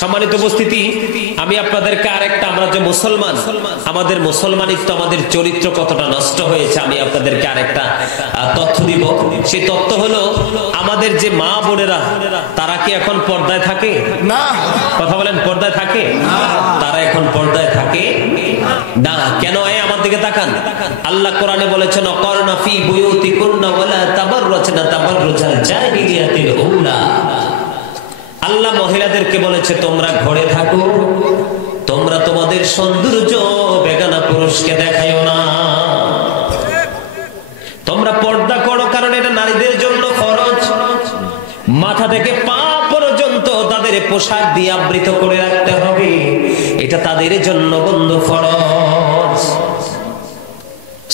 সম্মানিত উপস্থিতি, আমি আপনাদেরকে আরেকটা, আমরা যে মুসলমান, আমাদের মুসলমানিত্ব, আমাদের চরিত্র কতটা নষ্ট হয়েছে, আমি আপনাদেরকে আরেকটা তথ্য দিব। সেই তথ্য হলো, আমাদের যে মা বোনেরা, তারা কি এখন পর্দায় থাকে? না। কথা বলেন, পর্দায় থাকে? তারা এখন পর্দায় থাকে না। কেন? আমার দিকে তাকান। আল্লাহ কোরআনে বলেছেন, অকরনা ফি বুয়ুতিকুন্না ওয়ালা তাবাররাজনা তাবাররুজাল জাহিলিয়াতিল উলা। আল্লাহ মহিলাদেরকে বলেছে, তোমরা ঘরে থাকো, তোমরা তোমাদের সৌন্দর্য বেগানা পুরুষকে দেখাইও না, তোমরা পর্দা করো, কারণ এটা নারীদের জন্য ফরজ। মাথা থেকে পা পর্যন্ত তাদের পোশাক দিয়ে আবৃত করে রাখতে হবে, এটা তাদের জন্য বন্ধু ফরজ।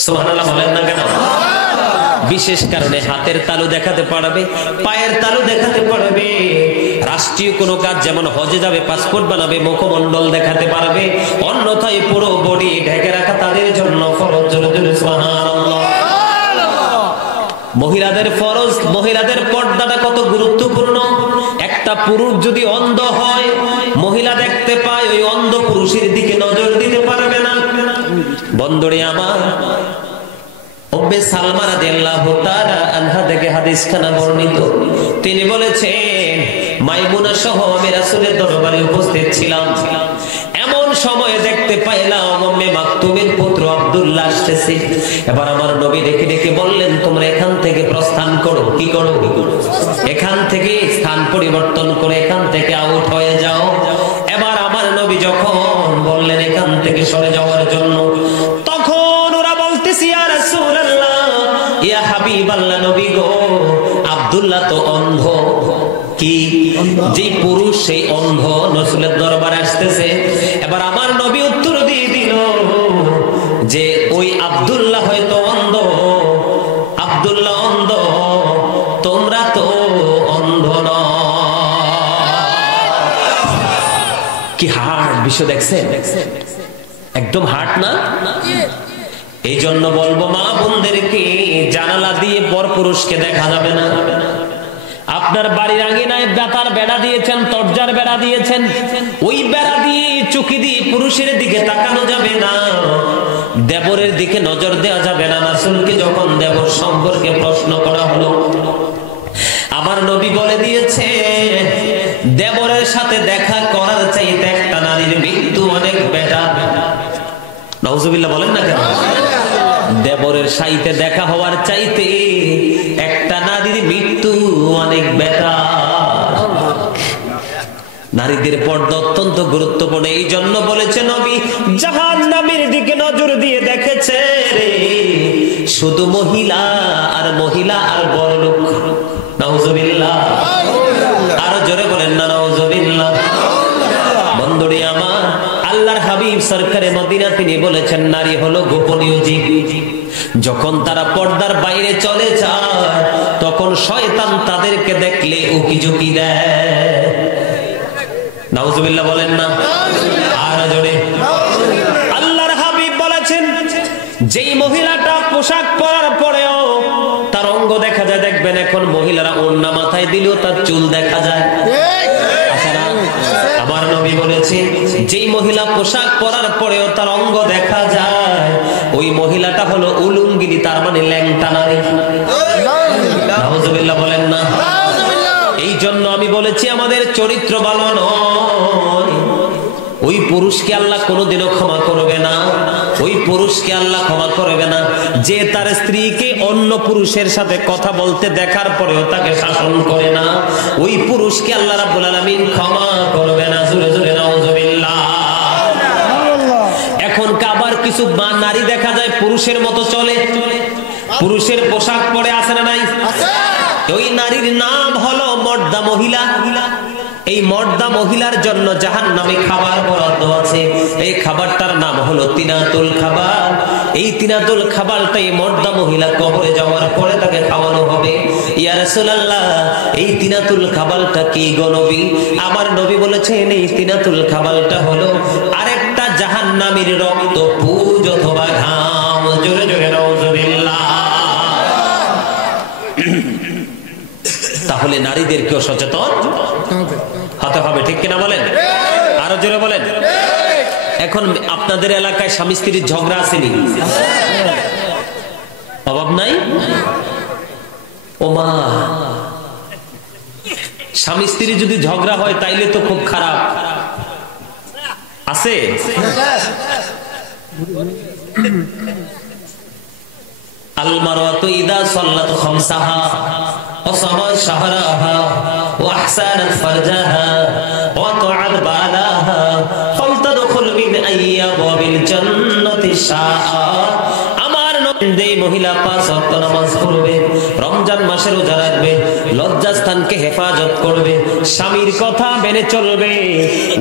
সুবহানাল্লাহ বলেন না কেন? বিশেষ কারণে হাতের তালু দেখাতে পারবে, পায়ের তালু দেখাতে পারবে, রাষ্ট্রীয় কোনো কাজ, যেমন হজে যাবে, পাসপোর্ট বানাবে, মুখমণ্ডল দেখাতে পারবে, অন্যথায় পুরো বডি ঢেকে রাখা তাদের জন্য ফরজ। সুবহানাল্লাহ। মহিলাদের ফরজ, মহিলাদের পর্দাটা কত গুরুত্বপূর্ণ। একটা পুরুষ যদি অন্ধ হয়, মহিলা দেখতে পায়, ওই অন্ধ পুরুষের দিকে নজর দিতে পারবে না। বন্ধুরে আমার, উম্মে সালমা রাদিয়াল্লাহু তাআলা আনহা থেকে হাদিসখানা বর্ণিত। তিনি বলেছেন, মাইমুনা সহ আমি রাসূলের দরবারে উপস্থিত ছিলাম, এমন সময় দেখতে পাইলাম উম্মে মাকতুমের পুত্র আব্দুল্লাহ আসতেছে। এবার আমার নবী ডেকে ডেকে বললেন, তোমরা এখান থেকে প্রস্থান করো। কি করো? এখান থেকে স্থান পরিবর্তন করে এখান থেকে আউট হয়ে যাও। এবার আমার নবী যখন বললেন এখান থেকে সরে যাওয়ার জন্য, তখন ওরা বলতেছে, ইয়া রাসূলুল্লাহ, ইয়া হাবিবাল্লাহ, নবী গো, আব্দুল্লাহ তো অন্ধ। কি? যে পুরুষ সেই অন্ধ রাসূলের দরবারে আসতেছে। এবার আমার নবী উত্তর দিয়ে দিল যে ওই আব্দুল্লাহ হয়তো অন্ধ, আব্দুল্লাহ অন্ধ, তোমরা তো অন্ধ নও। কি হার্ড বিষয় দেখছেন? একদম হার্ড না? এই জন্য বলবো মা বোনদেরকে, জানালা দিয়ে পর পুরুষকে দেখা যাবে না। আপনার বাড়ির আঙিনায় বেতার বেড়া দিয়েছেন, দরজার বেড়া দিয়েছেন, ওই বেড়া দিয়ে চুকি দিয়ে পুরুষের দিকে তাকানো যাবে না, দেবরের দিকে নজর দেওয়া যাবে না। রাসূলকে যখন দেবর সম্পর্কে প্রশ্ন করা হলো, আমার নবী বলে দিয়েছে, দেবরের সাথে দেখা করার চাইতে একটা নারীর মৃত্যু অনেক বেটার। নাউজুবিল্লাহ বলেন না কেন? দেবরের সাথে দেখা হওয়ার চাইতে একটা নারীর মৃত্যু অনেক বেটার। নারীদের পর্দা অত্যন্ত গুরুত্বপূর্ণ। এই জন্য বলেছে নবী, জাহান্নামের দিকে নজর দিয়ে দেখেছে রে শুধু মহিলা আর মহিলা আর বড়লোক। নাউজুবিল্লাহ। আরো জোরে বলেন না নাউজুবিল্লাহ। বন্ধুরে আমার, আল্লাহর হাবিব সরকারে মদিনা তিনি বলেছেন, নারী হলো গোপনীয় জীব। যখন তারা পর্দার বাইরে চলে যায়, তখন শয়তান তাদেরকে দেখলে উকিঝুঁকি দেয়। নাউজুবিল্লাহ বলেন না? আর জোরে। আল্লাহর হাবিব বলেছেন, যেই মহিলাটা পোশাক পরার পরেও তার অঙ্গ দেখা যায়, দেখবেন এখন মহিলারা ওড়না মাথায় দিলেও তার চুল দেখা যায়। আমার নবী বলেছে, যেই মহিলা পোশাক পরার পরেও তার অঙ্গ দেখা যায়, ওই মহিলাটা হলো উলুঙ্গিনী, তার মানে ল্যাংটা নারী। নাউজুবিল্লাহ বলেন না? এই জন্য আমি বলেছি, আমাদের চরিত্র ভালো নয়, ওই পুরুষকে আল্লাহ কোনোদিনও ক্ষমা করবে না। ওই পুরুষকে আল্লাহ ক্ষমা করবে না যে তার স্ত্রীকে অন্য পুরুষের সাথে কথা বলতে দেখার পরেও তাকে শাসন করে না। ওই পুরুষকে আল্লাহ রাব্বুল আলামিন ক্ষমা করবে না। জোরে জোরে নাউজুবিল্লাহ। এখন আবার কিছু নারী দেখা যায় পুরুষের মতো চলে, পুরুষের পোশাক পরে আছে না নাই? ওই নারীর নাম হলো মর্দা মহিলা। এই মর্দা মহিলার জন্য জাহান্নামে খাবার বরাদ্দ আছে। এই খাবারটার নাম হলো তিনাতুল খাবার। এই তিনাতুল খাবারটাই মর্দা মহিলা কবরে যাওয়ার পরে তাকে খাওয়ানো হবে। ইয়া রাসূলুল্লাহ, এই তিনাতুল খাবারটা কি গো নবী? আমার নবী বলেছেন, এই তিনাতুল খাবারটা হলো আরেকটা জাহান্নামীর রক্ত, পুজ অথবা ঘাম। জোরে জোরে নাউজুবিল্লাহ। তাহলে নারীদেরকেও সচেতন হতে হবে, ঠিক কিনা বলেন? জোরে বলেন। এখন আপনাদের এলাকায় স্বামী স্ত্রীর ঝগড়া আসেনি? অভাব নাই? ও মা, স্বামী স্ত্রী যদি ঝগড়া হয় তাইলে তো খুব খারাপ। আছে? আল মারওয়াতু ইযা সাল্লাত খামসাহা ওয়া সামাত শাহরাহা ওয়া আহসানাত ফারজাহা ওয়া তাআত বালাহা ফালতাদখুল মিন আইয়াবিল জান্নাতি শাআ। আমার নবী মহিলা 5 ওয়াক্ত নামাজ পড়বে, রমজান মাসে রোজা রাখবে, লজ্জাস্থানকে হেফাজত করবে, স্বামীর কথা মেনে চলবে,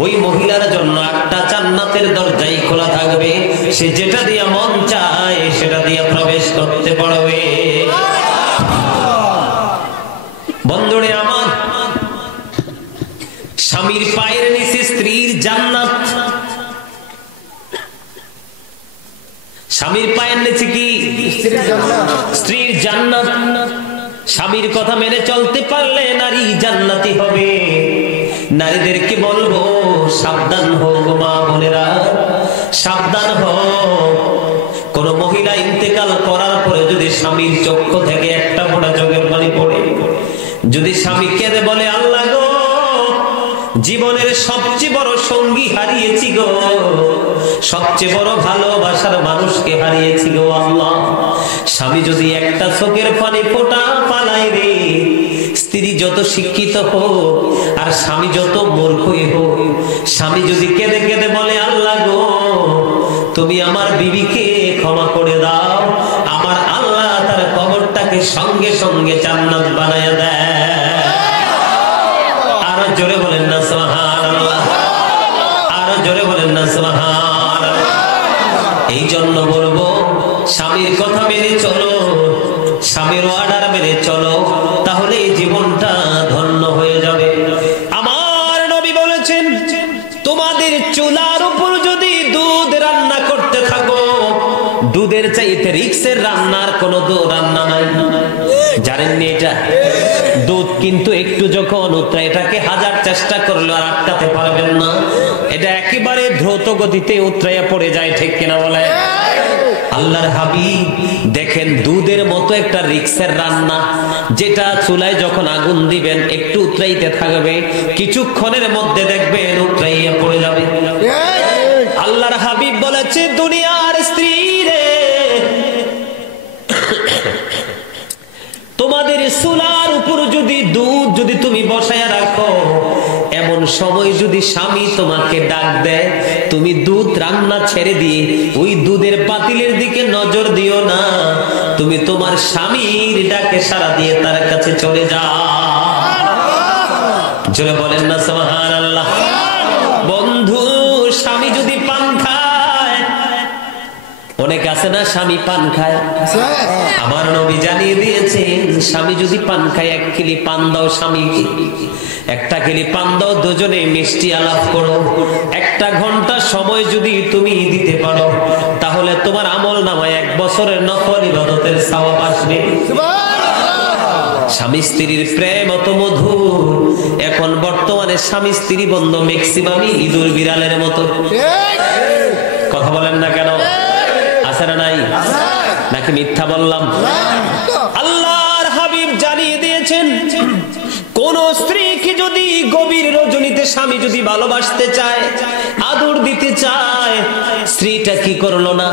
ওই মহিলার জন্য একটা জান্নাতের দরজাই খোলা থাকবে। সে যেটা দিয়ে মন চায় সেটা দিয়ে প্রবেশ করতে পারবে। বন্ধুরে আমার, স্বামীর পায়ের নিচে স্ত্রীর জান্নাত। স্বামীর পায়ের নিচে কি? স্ত্রীর জান্নাত। স্বামীর কথা মেনে চলতে পারলে নারী জান্নাতি হবে। নারীদেরকে বলবো, সাবধান হোক মা বোনেরা, সাবধান হোক। কোন মহিলা ইন্তেকাল করার পরে যদি স্বামীর চক্ষু থেকে একটা ফোঁটা চোখের পানি পড়ে, যদি স্বামী কেঁদে বলে, আল্লাহ গো, জীবনের সবচেয়ে বড় সঙ্গী হারিয়েছি গো, সবচেয়ে বড় ভালোবাসার মানুষকে হারিয়েছি গো আল্লাহ। স্বামী যদি একটা চোখের পানি ফোঁটা পালায় রে, স্ত্রী যত শিক্ষিত হোক আর স্বামী যত মূর্খই হোক, স্বামী যদি কেঁদে কেঁদে বলে, আল্লাহ গো, তুমি আমার বিবিকে ক্ষমা করে দাও, আমার আল্লাহ তার কবরটাকে সঙ্গে সঙ্গে জান্নাত বানায়া দেয়। আরো জোরে বলেন না সুবহানাল্লাহ, আরো জোরে বলেন না সুবহানাল্লাহ। এই জন্য বলবো, স্বামীর কথা মেনে চলো, স্বামীর অর্ডার মেনে চলো, তাহলে এই জীবনটা ধন্য হয়ে যাবে। আমার নবী বলেছেন, তোমাদের চুলার উপর যদি দুধ রান্না করতে থাকো, দুধের চাইতে রিক্সের রান্নার কোনো রান্না নাই। জানেননি এটা? দুধ কিন্তু একটু যখন উতরায়, এটাকে হাজার চেষ্টা করলে আর আটকাতে পারবেন না। এটা একেবারে দ্রুত গতিতে উতরাইয়া পড়ে যায়, ঠিক কিনা বলে? আল্লাহর হাবিব দেখেন, দুধের মতো একটা রিক্সের রান্না, যেটা চুলায় যখন আগুন দিবেন একটু উতরাইতে থাকবে, কিছুক্ষণের মধ্যে দেখবেন উতরাইয়া পড়ে যাবে। আল্লাহর হাবিব বলেছে, দুনিয়ার স্ত্রী রে, তোমাদের চুলার উপর যদি দুধ যদি তুমি বসায়া রাখো, এমন সময় যদি স্বামী তোমাকে ডাক দেয়, তুমি দুধ রান্না ছেড়ে দিয়ে ওই দুধের পাতিলের দিকে নজর দিও না, তুমি তোমার স্বামীর ডাকে সাড়া দিয়ে তার কাছে চলে যাও। জোরে বলেন না সুবহানাল্লাহ। বন্ধু, স্বামী যদি পান খায়, অনেক আছে না স্বামী পান খায়, আমার নবী জানিয়ে দিয়েছেন, স্বামী যদি পান খায়, এক কিলি পান দাও স্বামীকে, একটা কিলি পান দাও, দুজনে মিষ্টি আলাপ করো। 1 ঘন্টা সময় যদি তুমি দিতে পারো, তাহলে তোমার আমল নামায় 1 বছরের নফল ইবাদতের সওয়াব আসবে। স্বামী স্ত্রীর প্রেম অত মধুর। এখন বর্তমানে স্বামী স্ত্রী বন্ধ ম্যাক্সিমামই ইঁদুর বিড়ালের মতো। কথা বলেন না কেন? আছে না নাই? নাকি মিথ্যা বললাম? আল্লাহর হাবিব জানিয়ে দিয়েছেন, কোন স্ত্রীকে যদি গভীর রজনীতে স্বামী যদি ভালোবাসতে চায়, আদর দিতে চায়, স্ত্রীটা কি করলো না,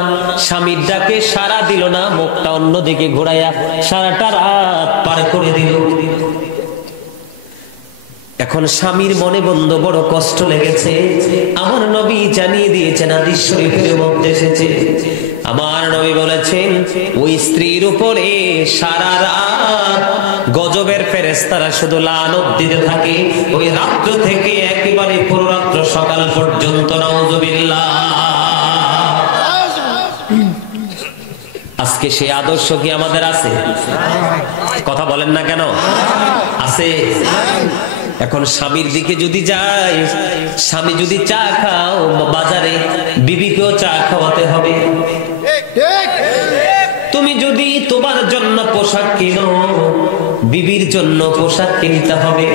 স্বামীর ডাকে সাড়া দিল না, মুখটা অন্যদিকে ঘোরাইয়া সারাটা রাত পার করে দিল। এখন স্বামীর মনে বন্ধ বড় কষ্ট লেগেছে, আমার নবী জানিয়ে দিয়েছেন, হাদিস শরীফের মধ্যে এসেছে, আমার নবী বলেছেন, ওই স্ত্রীর উপরে সারা রাত গজবের ফেরেশতারা শুধু লানত দিতে থাকে, ওই রাত্র থেকে একেবারে পুরো রাত্র সকাল পর্যন্ত। নাউযুবিল্লাহ। আজকে সেই আদর্শ কি আমাদের আছে? কথা বলেন না কেন? আছে। এখন স্বামীর দিকে যদি যাই, স্বামী যদি চা খাও বাজারে, বিবিকেও চা খাওয়াতে হবে। তুমি যদি তোমার জন্য পোশাক কিনো, বিবির জন্য পোশাক কিনতে হবে।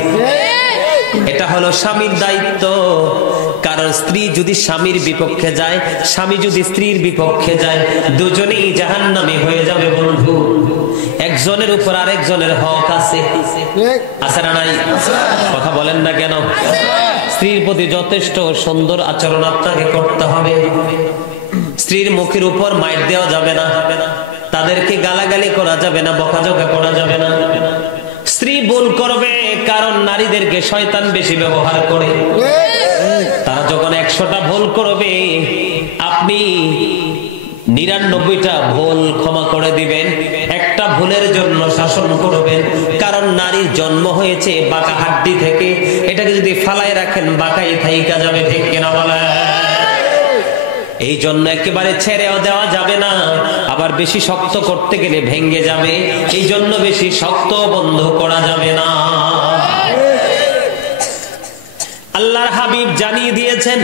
এটা হলো স্বামীর দায়িত্ব। কারণ স্ত্রী যদি স্বামীর বিপক্ষে যায়, স্বামী যদি স্ত্রীর বিপক্ষে যায়, দুজনেই জাহান্নামী হয়ে যাবে বন্ধু। একজনের উপর আরেকজনের হক আছে, আছে না নাই? কথা বলেন না কেন? স্ত্রীর প্রতি যথেষ্ট সুন্দর আচরণ আপনাকে করতে হবে। স্ত্রীর মুখের উপর মাইর দেওয়া যাবে না, তাদেরকে গালাগালি করা যাবে না, বকাঝকা করা যাবে না। স্ত্রী ভুল করবে, কারণ নারীদেরকে শয়তান বেশি ব্যবহার করে। তারা যখন 100টা ভুল করবে, আপনি 99টা ভুল ক্ষমা করে দিবেন, একটা ভুলের জন্য শাসন করবেন। কারণ নারীর জন্ম হয়েছে বাঁকা হাড্ডি থেকে, এটাকে যদি ফালায় রাখেন বাঁকাই থাইকা যাবে, ঠিক কিনা বলেন? এই জন্য একেবারে ছেড়েও দেওয়া যাবে না, আবার বেশি শক্ত করতে গেলে ভেঙে যাবে, এই জন্য বেশি শক্ত বন্ধ করা যাবে না। আল্লাহর হাবিব জানিয়ে দিয়েছেন,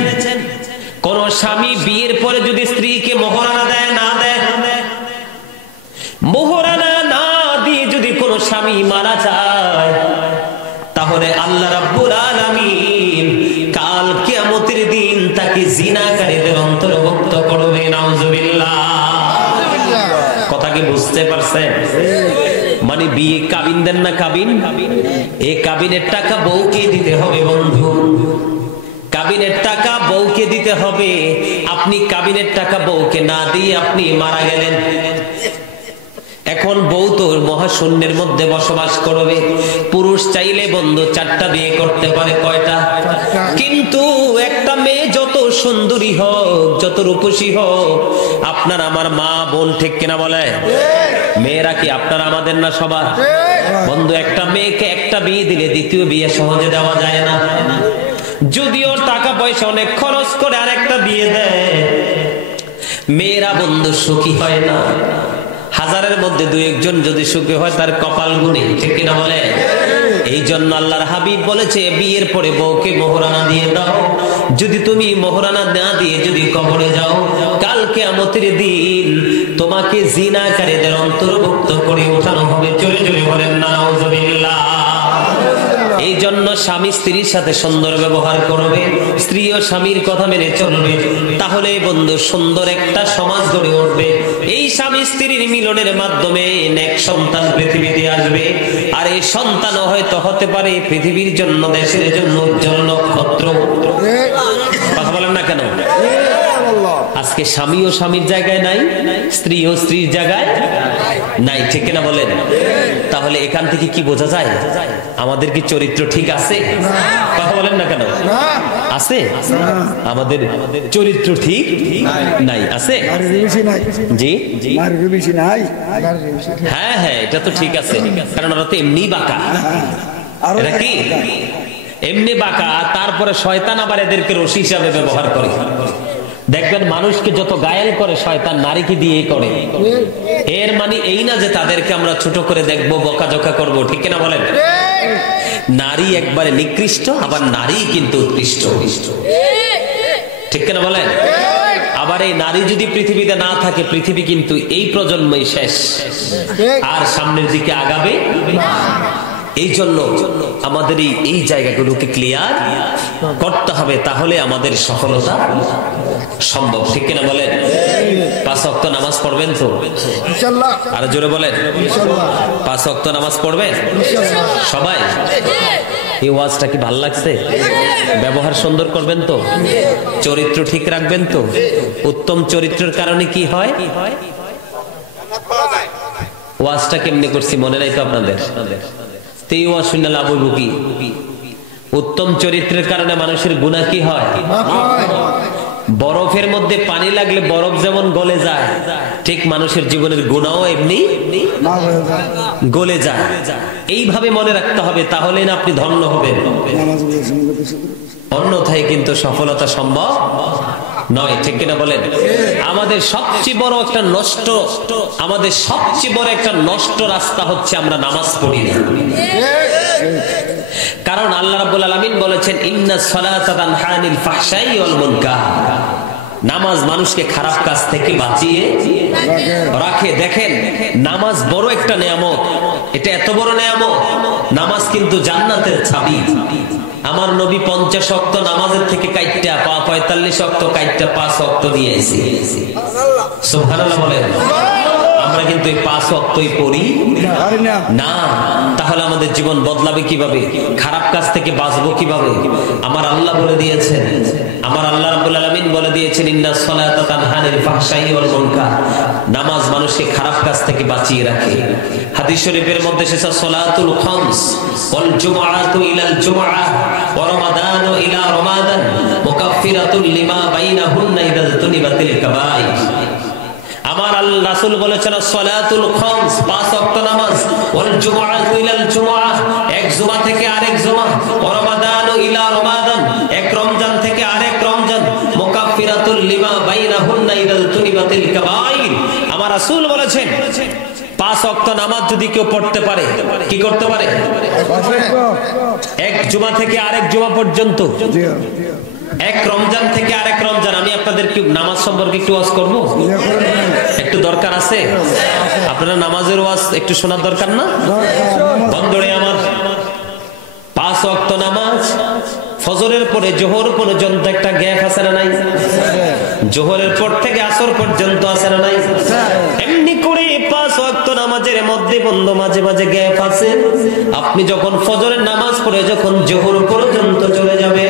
কোন স্বামী বিয়ের পরে যদি স্ত্রীকে মোহরানা দেয়, না দেয়, মোহরানা না দিয়ে যদি কোন স্বামী মারা যায়, তাহলে আল্লাহ রাব্বুল আলামিন কাল কিয়ামতের দিন তাকে জিনাকারীদের অন্তর্ভুক্ত করবে। নাউজুবিল্লাহ। কথা কি বুঝতে পারছেন? মানে বিয়ে কাবিন দেন না, কাবিন, এই কাবিনের টাকা বউকে দিতে হবে বন্ধু। কাবিনের টাকা বউকে দিতে হবে। আপনি কাবিনের টাকা বউকে না দিয়ে আপনি মারা গেলেন, এখন বউ তো মহাশূন্যের মধ্যে বসবাস করবে। পুরুষ চাইলে বন্ধু 4টা বিয়ে করতে পারে, কয়টা? কিন্তু একটা মেয়ে যত সুন্দরী হোক, যত রূপসী হোক, আপনার আমার মা বোন, ঠিক কিনা বলে? মেয়েরা কি আপনার আমাদের না সবার? বন্ধু, একটা মেয়েকে একটা বিয়ে দিলে দ্বিতীয় বিয়ে সহজে দেওয়া যায় না। যদিও টাকা পয়সা অনেক খরচ করে আরেকটা বিয়ে দেয়, মেয়েরা বন্ধু সুখী হয় না। হাজারের মধ্যে 2-1 জন যদি সুখী হয়, তার কপাল গুণে, ঠিক কিনা বলে? এই জন্য আল্লাহর হাবিব বলেছে, বিয়ের পরে বউকে মোহরানা দিয়ে দাও। যদি তুমি মোহরানা না দিয়ে যদি কবরে যাও, কাল কিয়ামতের দিন তোমাকে জিনাকারীদের অন্তর্ভুক্ত করে ওঠানো হবে। চলে চলে বলেন নাউজুবিল্লাহ। এই জন্য স্বামী স্ত্রীর সাথে সুন্দর ব্যবহার করবে, স্ত্রীও স্বামীর কথা মেনে চলবে, তাহলে বন্ধু সুন্দর একটা সমাজ গড়ে উঠবে। এই স্বামী স্ত্রীর মিলনের মাধ্যমে নেক সন্তান পৃথিবীতে আসবে, আর এই সন্তানও হয়তো হতে পারে পৃথিবীর জন্য, দেশের জন্য উজ্জ্বল নক্ষত্র। কথা বলেন না কেন? আজকে স্বামীও স্বামীর জায়গায় নাই, স্ত্রীও স্ত্রীর জায়গায় নাই, ঠিক কিনা বলেন? তাহলে এখান থেকে কি বোঝা যায়? আমাদের কি চরিত্র ঠিক আছে? কথা বলেন না কেন? আছে? আমাদের চরিত্র ঠিক নাই, আছে? জি জি, হ্যাঁ হ্যাঁ, এটা তো ঠিক আছে, কারণ ওরা তো এমনি বাঁকা। এটা কি এমনি বাঁকা, তারপরে শয়তান আবার এদেরকে রশি হিসাবে ব্যবহার করে। দেখবেন মানুষকে যত গায়েল করে শয়তান নারীকে দিয়ে করে। এর মানে এই না যে তাদেরকে আমরা ছোট করে দেখবো, বকাঝকা করবো, ঠিক কিনা বলেন? নারী একবারে নিকৃষ্ট, আবার নারী কিন্তু উৎকৃষ্ট, ঠিক কিনা বলেন? আবার এই নারী যদি পৃথিবীতে না থাকে, পৃথিবী কিন্তু এই প্রজন্মই শেষ, আর সামনের দিকে আগাবে। এই জন্য আমাদের এই জায়গাগুলোকে ক্লিয়ার করতে হবে, তাহলে আমাদের সফলতা সম্ভব, ঠিক কিনা বলেন? 5 ওয়াক্ত নামাজ পড়বেন তো? ইনশাআল্লাহ। আর জোরে বলেন, 5 ওয়াক্ত নামাজ পড়বেন সবাই? এই ওয়াজটা কি ভালো লাগছে? ব্যবহার সুন্দর করবেন তো? চরিত্র ঠিক রাখবেন তো? উত্তম চরিত্রের কারণে কি হয়? ওয়াজটা কেমনে করছি মনে নাই তো আপনাদের? উত্তম চরিত্রের কারণে মানুষের গুনাহ কি হয়? বরফের মধ্যে পানি লাগলে বরফ যেমন গলে যায়, ঠিক মানুষের জীবনের গুনাহও এমনি গলে যায়। এইভাবে মনে রাখতে হবে, তাহলে না আপনি ধন্য হবেন, অন্যথায় কিন্তু সফলতা সম্ভব নয়, ঠিক কিনা বলেন? আমাদের সবচেয়ে বড় একটা নষ্ট রাস্তা হচ্ছে আমরা নামাজ পড়ি না। কারণ আল্লাহ রাব্বুল আলামিন বলেছেন, ইন্নাস সালাতা তানহা আনিল ফাহশাই ওয়াল মুনকার। নামাজ মানুষকে খারাপ কাজ থেকে বাঁচিয়ে রাখে। দেখেন, নামাজ বড় একটা নিয়ামত, এটা এত বড় নেয়ামত। নামাজ কিন্তু জান্নাতের চাবি। আমার নবী 50 ওয়াক্ত নামাজের থেকে কাইটটা 45 ওয়াক্ত কাইটটা 5 ওয়াক্ত দিয়েছি। সুবহানাল্লাহ বলেন। আমরা কিন্তু এই 5 ওয়াক্তই পড়ি না। তাহলে আমাদের জীবন বদলাবে কিভাবে? খারাপ কাজ থেকে বাঁচবো কিভাবে? আমার আল্লাহ বলে দিয়েছেন, আমার আল্লাহ রাব্বুল আলামিন বলে দিয়েছেন, ইন্নাস সালাতা তানহা আনিল ফাহশাই ওয়াল মুনকার। নামাজ মানুষকে খারাপ কাজ থেকে বাঁচিয়ে রাখে। হাদিস শরীফের মধ্যে এসেছে সালাতুল খামস ওয়াল জুমআতু ইলাল জুমআহ ওয়া রমাদানু ইলা রমাদান মুকাফফিরাতুল লিমা বাইনাহুন্না ইযা তুনিবাতিল কাবাইর। আমার আল্লাহ রাসূল বলেছেন সালাতুল খামস 5 ওয়াক্ত নামাজ, ওয়াল জুমআতু ইলাল জুমআহ এক জুমা থেকে আরেক জুমা, ওয়া রমাদানু ইলা রমাদান এক রমজান থেকে আরেক রমজান, মুকাফফিরাতুল লিমা বাইনাহুন্না ইযা তুনিবাতিল কাবাইর। আমার রাসূল বলেছেন 5 ওয়াক্ত নামাজ যদি কেউ পড়তে পারে, কি করতে পারে? এক জুমা থেকে আরেক জুমা পর্যন্ত, এক রমজান থেকে আরেক রমজান। আমি আপনাদের কি নামাজ সম্পর্কে একটু ওয়াজ করব? একটু দরকার আছে? আপনারা নামাজের ওয়াজ একটু শোনার দরকার না? বন্ধুরে আমার, 5 ওয়াক্ত নামাজ ফজরের পরে জোহর পর্যন্ত একটা গ্যাপ আছে না নাই? জোহরের পর থেকে আসর পর্যন্ত আছে না নাই? এমনি করে 5 ওয়াক্ত নামাজের মধ্যে বন্ধু মাঝে মাঝে গ্যাপ আছে। আপনি যখন ফজরের নামাজ পড়ে যখন জোহর পর্যন্ত চলে যাবে,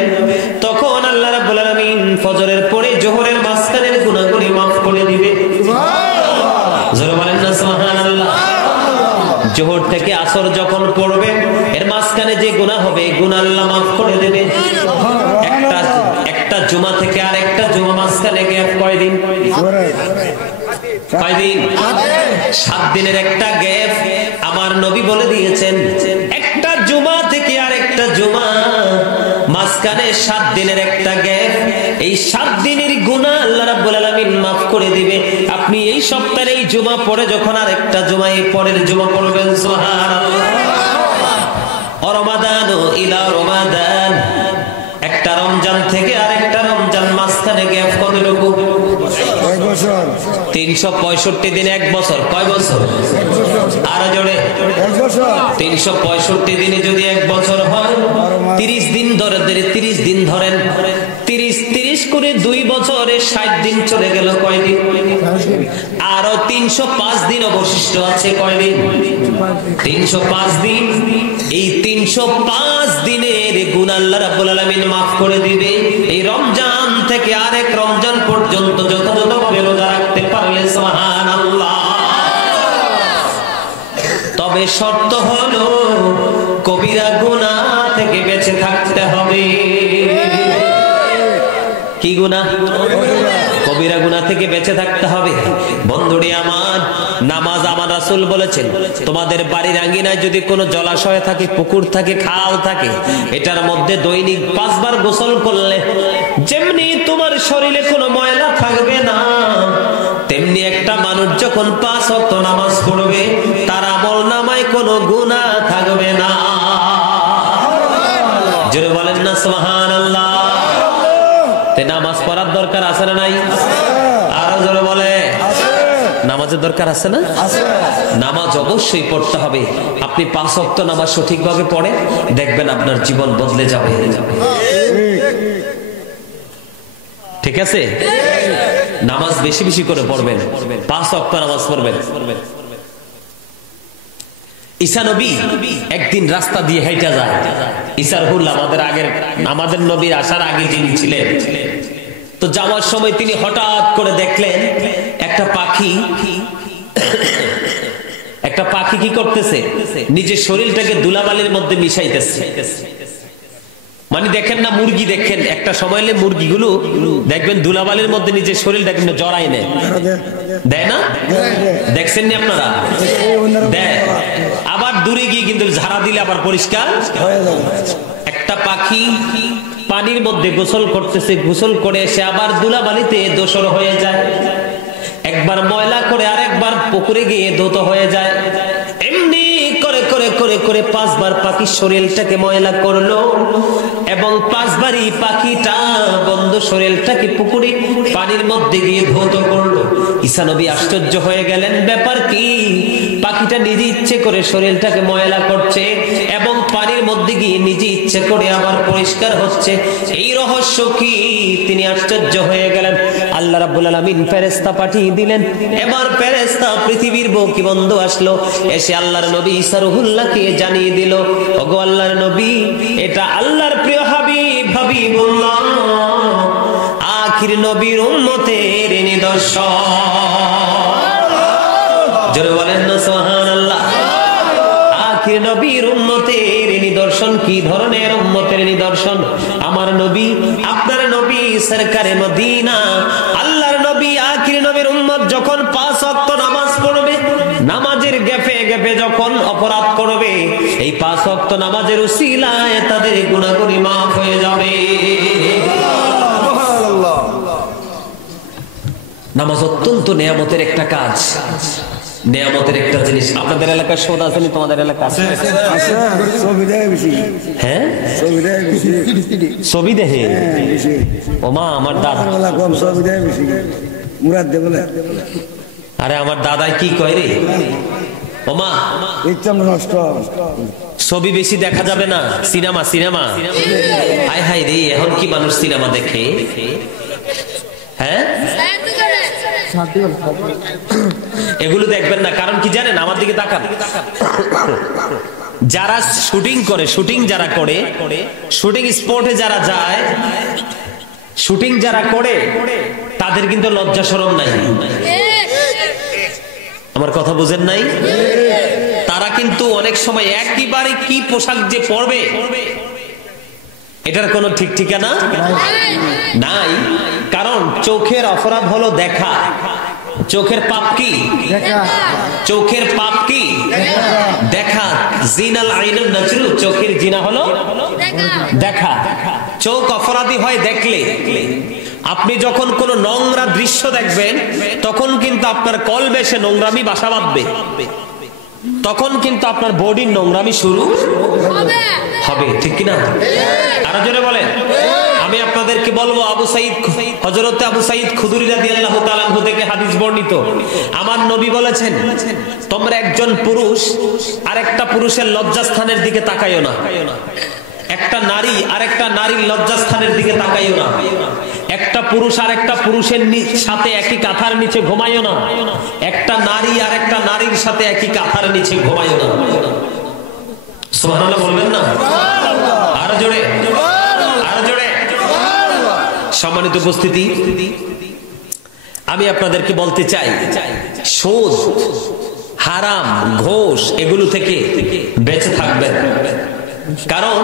তখন আল্লাহ রাব্বুল আলামিন ফজরের পরে জোহরের মাঝখানের গুনাহগুলি মাফ করে দিবে। জোরে বলেন না সুবহানাল্লাহ। জোহর থেকে আসর যখন পড়বে, এর মাঝখানে যে গুনাহ হবে গুনাহ আল্লাহ মাফ করে দেবে। একটা জুমা থেকে আরেকটা জুমা মাঝখানে গ্যাপ কয়দিন? কয়দিন? 7 দিনের একটা গ্যাপ। আমার নবী বলে দিয়েছেন একটা জুমা থেকে আরেকটা জুমা মাঝখানে 7 দিনের একটা গ্যাপ। এই 7 দিনের গুনাহ আল্লাহ রাব্বুল আলামিন মাফ করে দিবে। আপনি এই সপ্তাহের এই জুমা পড়ে যখন আরেকটা জুমা এই পরের জুমা পড়বেন, সুবহানাল্লাহ। রমাদান ইলা রমাদান একটা রমজান থেকে আরেকটা রমজান মাঝখানে গ্যাপ কতটুকু? 1 বছর। 365 দিনে 1 বছর। কয় বছর? আরো জোরে। 1 বছর। 365 দিনে যদি 1 বছর হয়, 30 দিন ধরে 30 দিন ধরেন, 30 করে 2 বছরে 60 দিন চলে গেল। কয়দিন? আরো 305 দিন অবশিষ্ট আছে। কয়দিন? 305 দিন। এই 305 দিনের গুনাহ আল্লাহ রাব্বুল আলামিন মাফ করে দিবে। এই রমজান থেকে আরেক রমজান পর্যন্ত যথাযথভাবে রোজা রাখতে পারলে, সুবহানাল্লাহ। তবে শর্ত হলো কবিরা গুনাহ থেকে বেঁচে থাকতে হবে। কি গুনাহ? কবিরা গুনাহ থেকে বেঁচে থাকতে হবে। বন্ধুরে আমার, নামাজ আমার রাসূল বলেছেন তোমাদের বাড়ির আঙ্গিনায় যদি কোনো জলাশয় থাকে, পুকুর থাকে, খাল থাকে, এটার মধ্যে দৈনিক 5 বার গোসল করলে যেমনি তোমার শরীরে কোনো ময়লা থাকবে না, তেমনি একটা মানুষ যখন 5 ওয়াক্ত নামাজ পড়বে তার আমলনামায় কোনো গুনাহ থাকবে না। জোরে বলেন না সুবহানাল্লাহ। নামাজ পড়ার দরকার আছে না নাই? আরো জোরে বলে। নামাজের দরকার আছে না? নামাজ অবশ্যই পড়তে হবে। আপনি 5 ওয়াক্ত নামাজ সঠিকভাবে পড়ে দেখবেন আপনার জীবন বদলে যাবে। ঠিক আছে? নামাজ বেশি বেশি করে পড়বেন, 5 ওয়াক্ত নামাজ পড়বেন। ঈসা নবী একদিন রাস্তা দিয়ে হেঁটে যায়। ঈসার হুল আমাদের নবীর আসার আগে যিনি ছিলেন, তো যাওয়ার সময় তিনি হঠাৎ করে দেখলেন একটা পাখি কি করতেছে? নিজের শরীরটাকে ধুলাবালির মধ্যে মিশাইতেছে। মানে দেখেন না, মুরগি দেখেন একটা সময় মুরগিগুলো দেখবেন ধুলাবালির মধ্যে নিজের শরীরটা কিন্তু জড়াই নেয়, দেয় না? দেখছেন নি আপনারা? দেয়। আবার দূরে গিয়ে কিন্তু ঝাড়া দিলে আবার পরিষ্কার। একটা পাখি পানির মধ্যে গোসল করতেছে, গোসল করে এসে আবার ধুলাবালিতে দোসর হয়ে যায়। একবার ময়লা করে আরেকবার পুকুরে গিয়ে ধৌত হয়ে যায়। এমনি করে করে করে করে 5 বার পাখির শরীরটাকে ময়লা করলো এবং 5 বারই পাখিটা বন্ধু শরীরটাকে পুকুরে পানির মধ্যে গিয়ে ধৌত করলো। ঈসা নবী আশ্চর্য হয়ে গেলেন, ব্যাপার কি? পাখিটা নিজে ইচ্ছে করে শরীরটাকে ময়লা করছে এবং পানির মধ্যে গিয়ে নিজে ইচ্ছে করে আবার পরিষ্কার হচ্ছে, এই রহস্য কি? তিনি আশ্চর্য হয়ে গেলেন। আল্লাহ রাব্বুল আলামিন ফেরেশতা পাঠিয়ে দিলেন। এবার ফেরেশতা পৃথিবীর বুকে বন্ধ আসলো, এসে আল্লাহর নবী ঈসা রূহুল্লাহকে জানিয়ে দিল, ওগো আল্লাহর নবী, এটা আল্লাহর প্রিয় হাবিবুল্লাহ আখির নবীর উম্মতের নিদর্শন। জোরে বলেন না সুবহানাল্লাহ। আখির নবীর উম্মতের নিদর্শন। কি ধরনের উম্মতের নিদর্শন? আমার নবী, আপনার নবী সরকারে মদিনা, আল্লাহর নবী আখির নবীর উম্মত যখন 5 ওয়াক্ত নামাজ পড়বে, নামাজের গ্যাপে গ্যাপে যখন অপরাধ করবে, এই 5 ওয়াক্ত নামাজের উসিলায় তাদের গুনাহগুলি মাফ হয়ে যাবে। নামাজ অত্যন্ত নেয়ামতের একটা কাজ, নেয়ামতের একটা জিনিস। আপনাদের এলাকার সৌদ আছে নি? তোমাদের এলাকা আছে? হ্যাঁ, ছবি দেখে। ওমা, আমার দাদা, আরে আমার দাদাই কি কয় রে, ওমা ছবি বেশি দেখা যাবে না, সিনেমা সিনেমা। হায় হায় রে, এখন কি মানুষ সিনেমা দেখে? হ্যাঁ, এগুলো দেখবেন না। কারণ কি জানেন? আমার দিকে তাকান। যারা শুটিং করে, শুটিং যারা করে, শুটিং স্পটে যারা যায়, শুটিং যারা করে, তাদের কিন্তু লজ্জা শরম নাই। আমার কথা বুঝেন নাই? তারা কিন্তু অনেক সময় একেবারে কি পোশাক যে পরবে, এটার কোনো ঠিক ঠিকানা নাই। কারণ চোখের অপরাধ হলো দেখা। চোখের পাপ কি? চোখের পাপ কি? দেখা। জিনাল আইনুন নাজরু, চোখের জিনা হলো দেখা। চোখ অপরাধী হয় দেখলে। আপনি যখন কোন নোংরা দৃশ্য দেখবেন, তখন কিন্তু আপনার কলবে সে নোংরামি বাসা বাঁধবে, তখন কিন্তু আপনার বডির নোংরামি শুরু হবে, ঠিক কিনা? আরো জোরে বলেন। আমি আপনাদেরকে বলবো, আবু সাঈদ, হযরত আবু সাঈদ খুদরি রাদিয়াল্লাহু তাআলা আনহু থেকে হাদিস বর্ণিত, আমার নবী বলেছেন, তোমরা একজন পুরুষ আরেকটা পুরুষের লজ্জাস্থানের দিকে তাকাইও না। একটা নারী আরেকটা নারীর লজ্জাস্থানের দিকে তাকাইও না। একটা পুরুষ আরেকটা পুরুষের সাথে একই কাঁথার নিচে ঘুমাইও না। একটা নারী আরেকটা নারীর সাথে একই কাঁথার নিচে ঘুমাইও না। সুবহানাল্লাহ বলবেন না? আরো জোরে, আরো জোরে। সম্মানিত উপস্থিতি, আমি আপনাদেরকে বলতে চাই, সুদ, হারাম, ঘোষ এগুলো থেকে বেঁচে থাকবেন। কারণ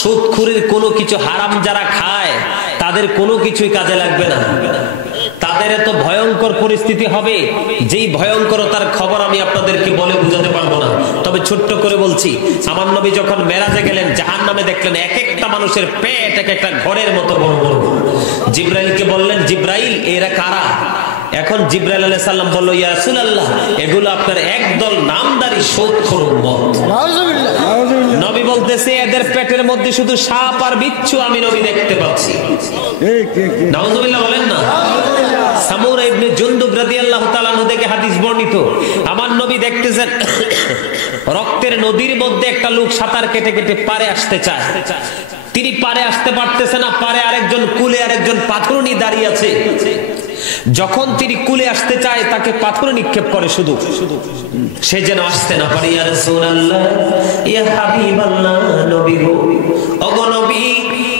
সুদখোরের কোনো কিছু, হারাম যারা খায় তাদের কোনো কিছুই কাজে লাগবে না। তাদের এত ভয়ঙ্কর পরিস্থিতি হবে, যেই ভয়ঙ্করতার খবর আমি আপনাদেরকে বলে বুঝাতে পারবো না। তবে ছোট্ট করে বলছি, আমার নবী যখন মেরাজে গেলেন, জাহান্নামে দেখলেন এক একটা মানুষের পেট এক একটা ঘরের মতো বড় বড়। জিব্রাইলকে বললেন, জিব্রাইল, এরা কারা? এখন জিব্রাইল আলাইহিস সালাম বলল, ইয়া রাসূলুল্লাহ, এগুলো আপনার একদল নামদারি সুদখোর উম্মত। নবী বলতেছে, এদের পেটের মধ্যে শুধু সাপ আর বিচ্ছু আমি নবী দেখতে পাচ্ছি। নাউযুবিল্লাহ বলেন না? সামুরা ইবনে জুনদুব রাদিয়াল্লাহু তাআলা আনহু থেকে হাদিস বর্ণিত, আমার নবী দেখতেছেন রক্তের নদীর মধ্যে একটা লোক সাঁতার কেটে কেটে পারে আসতে চায়। তিনি পারে আসতে পারতেছে না, পারে আরেকজন কুলে আরেকজন পাথর নিয়ে দাঁড়িয়ে আছে। যখন তিনি কুলে আসতে চায়, তাকে পাথর নিক্ষেপ করে শুধু, সে যেন আসতে না পারে। ইয়া রাসূলুল্লাহ, ইয়া হাবিবাল্লাহ, নবী গো, ওগো নবী,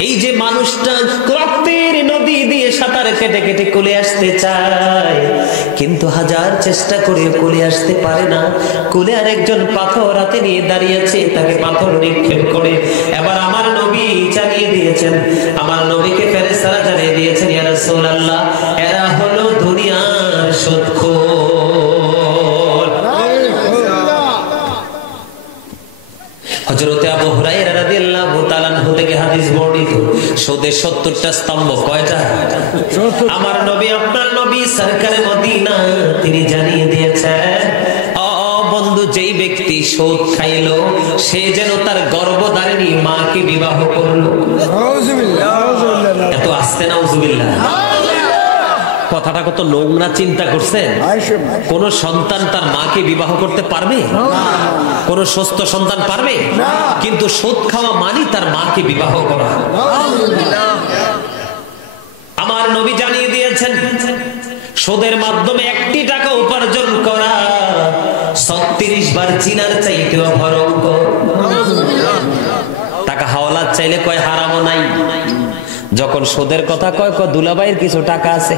এই যে মানুষটা রক্তের নদী দিয়ে সাঁতার কেটে কেটে কুলে আসতে চায়, কিন্তু হাজার চেষ্টা করে কুলে আসতে পারে না। কুলে আরেকজন পাথর হাতে নিয়ে দাঁড়িয়ে আছে, তাকে পাথর নিক্ষেপ করে। এবার আমার নবী জানিয়ে দিয়েছেন, আমার নবীকে ফেরেশতারা জানিয়ে দিয়েছেন, ইয়া রাসূলুল্লাহ, এরা হলো দুনিয়ার সুদখোর। হযরত আবু হুরায়রা রাদিয়াল্লাহু তাআলা আনহু থেকে হাদিস বর্ণিত, সুদের 70টা স্তম্ভ। কয়টা? আমার নবী, আপনার নবী সরকারে মদিনা, তিনি জানিয়ে দিয়েছেন, ও বন্ধু, যেই ব্যক্তি সুদ খাইলো সে যেন তার গর্ভধারিণী মাকে বিবাহ করলো। এত আসতে নাউজুবিল্লাহ। কথাটা কত নোংরা চিন্তা করছেন? কোন সন্তান তার মাকে বিবাহ করতে পারবে? কোন সুস্থ সন্তান পারবে? কিন্তু সুদ খাওয়া মানে তার মাকে বিবাহ করা। আমার নবী জানিয়ে দিয়েছেন সুদের মাধ্যমে 1 টাকা উপার্জন করা 36 বার জিনার চাইতেও ভয়ঙ্কর। টাকা হাওলাত চাইলে কয় হারামও নাই, যখন সুদের কথা কয় দুলাভাইয়ের কিছু টাকা আছে।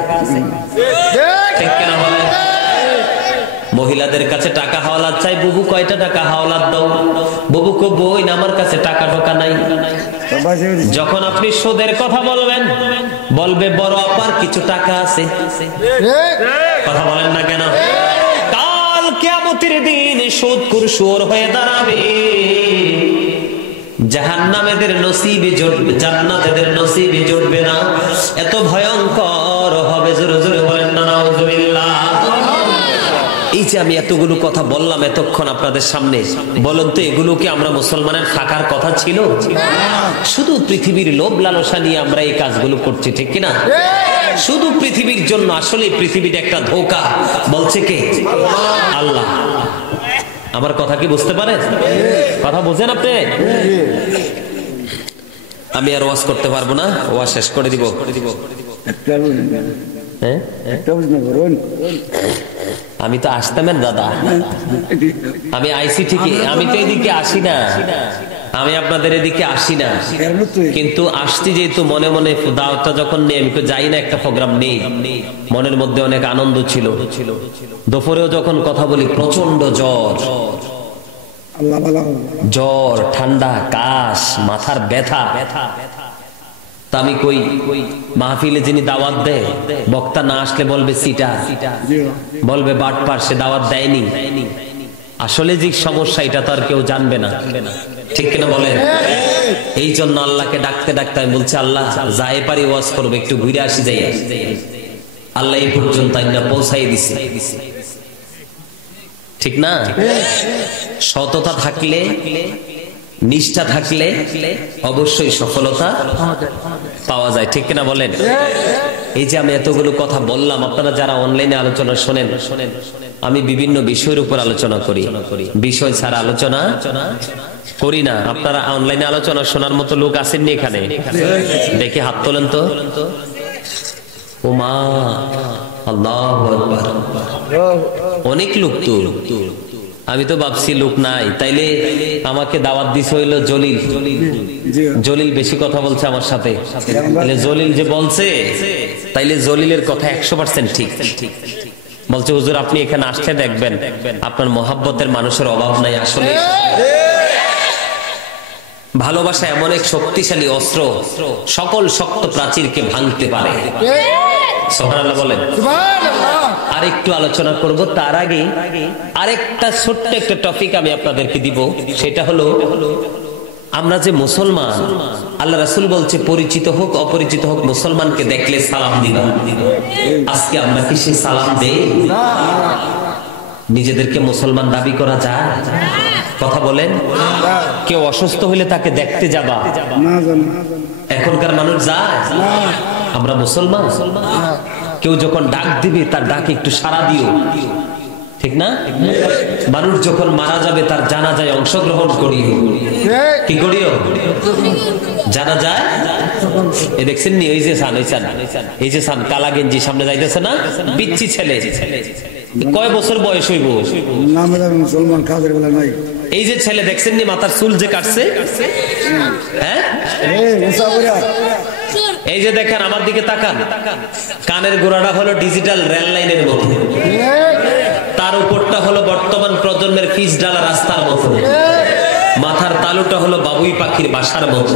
ঠিক কেন বলেন? মহিলাদের কাছে টাকা হাওলাত চাই, বুবু কয়টা টাকা হাওলাত দাও, বুবু কো বই না আমার কাছে টাকা টোকা নাই। যখন আপনি সুদের কথা বলবেন বলবে বড় আপার কিছু টাকা আছে। কথা বলেন না কেন? কাল কিয়ামতের দিন সুদখোর সুর হয়ে দাঁড়াবে, জাহান্নামেদের নসিবে জুটবে, জান্নাতেদের নসিবে জুটবে না। এত ভয়ঙ্কর হবে, জোরে জোরে বলেন না নাউজুবিল্লাহ। এই যে আমি এতগুলো কথা বললাম এতক্ষণ আপনাদের সামনে, বলেন তো এগুলো কি আমরা মুসলমানের থাকার কথা ছিল? শুধু পৃথিবীর লোভ লালসা নিয়ে আমরা এই কাজগুলো করছি, ঠিক কিনা? শুধু পৃথিবীর জন্য। আসলে পৃথিবীটা একটা ধোঁকা। বলছে কে? আল্লাহ। আমার কথা কি বুঝতে পারেন? কথা বুঝেন আপনি? আমি আর ওয়াজ করতে পারবো না, ওয়াজ শেষ করে দিব। আমি তো আসতামেন দাদা, আমি আইসি ঠিকই, আমি তো এদিকে আসি না, আমি আপনাদের এদিকে আসি না, কিন্তু আসছি যেহেতু মনে মনে দাওয়াতটা যখন নেই, আমি তো যাই না, একটা প্রোগ্রাম নেই, মনের মধ্যে অনেক আনন্দ ছিল। দুপুরেও যখন কথা বলি প্রচন্ড জ্বর, জ্বর, ঠান্ডা, কাশ, মাথার ব্যথা। তা আমি কই মাহফিলে যিনি দাওয়াত দেয়, বক্তা না আসলে বলবে সিটা, বলবে বাটপার, সে দাওয়াত দেয়নি। আসলে যে সমস্যা এটা তো আর কেউ জানবে না, ঠিক কিনা বলেন? এই জন্য আল্লাহকে ডাকতে ডাকতে আমি বলছি আল্লাহ যাই পারি ওয়াজ করবো, একটু ঘুরে আসি যাই। আল্লাহ এই পর্যন্ত পৌঁছাই দিছে, ঠিক না? সততা থাকলে, নিষ্ঠা থাকলে অবশ্যই সফলতা পাওয়া যায়, ঠিক কিনা বলেন? এই যে আমি এতগুলো কথা বললাম, আপনারা যারা অনলাইনে আলোচনা শোনেন, আমি বিভিন্ন বিষয়ের উপর আলোচনা করি, বিষয় ছাড়া আলোচনা করি না। আপনারা অনলাইনে আলোচনা শোনার মতো লোক আসেননি এখানে? দেখে হাত তোলেন তো। ও মা, আল্লাহু আকবার, অনেক লোক তো। আমি তো ভাবছি লোক নাই, তাইলে আমাকে দাওয়াত দিছে হইলো জলিল। জলিল বেশি কথা বলছে আমার সাথে, তাইলে জলিল যে বলছে, তাইলে জলিলের কথা 100% ঠিক। বলছে হুজুর আপনি এখানে আসলে দেখবেন আপনার মহাব্বতের মানুষের অভাব নাই। আসলে ভালোবাসা এমন এক শক্তিশালী অস্ত্র, সকল শক্ত প্রাচীরকে ভাঙতে পারে। সুবহানাল্লাহ বলেন। আর একটু আলোচনা করব, তার আগে আরেকটা ছোট্ট একটা টপিক আমি আপনাদেরকে দিব, সেটা হলো আমরা যে মুসলমান, আল্লাহ রাসূল বলছে পরিচিত হোক অপরিচিত হোক মুসলমানকে দেখলে সালাম দিবা। আজকে আমরা কি সেই সালাম দেই? নিজেদেরকে মুসলমান দাবি করা যায়? কথা বলেন। কেউ অসুস্থ হলে তাকে দেখতে যাবা, এখনকার মানুষ যায়? আমরা মুসলমান, কেউ যখন ডাক দিবে তার ডাকে একটু সাড়া দিও, ঠিক না? মানুষ যখন মারা যাবে তার জানাজায় অংশগ্রহণ করিও, কি করিও? জানাজায় এ দেখছেন নি, ওই যে সান, এই যে সান কালা গেঞ্জি সামনে যাইতেছে না, পিচ্চি ছেলে, কয় বছর বয়স হইব? মুসলমান কাজের বেলা নাই। এই যে ছেলে দেখছেন নি মাথার চুল যে কাটছে, হ্যাঁ, এই যে দেখেন আমার দিকে তাকান, কানের গোড়াটা হলো ডিজিটাল রেল লাইনের মতো, তার উপরটা হলো বর্তমান প্রজন্মের পিচ ডালা রাস্তার মতো, মাথার তালুটা হলো বাবুই পাখির বাসার মতো।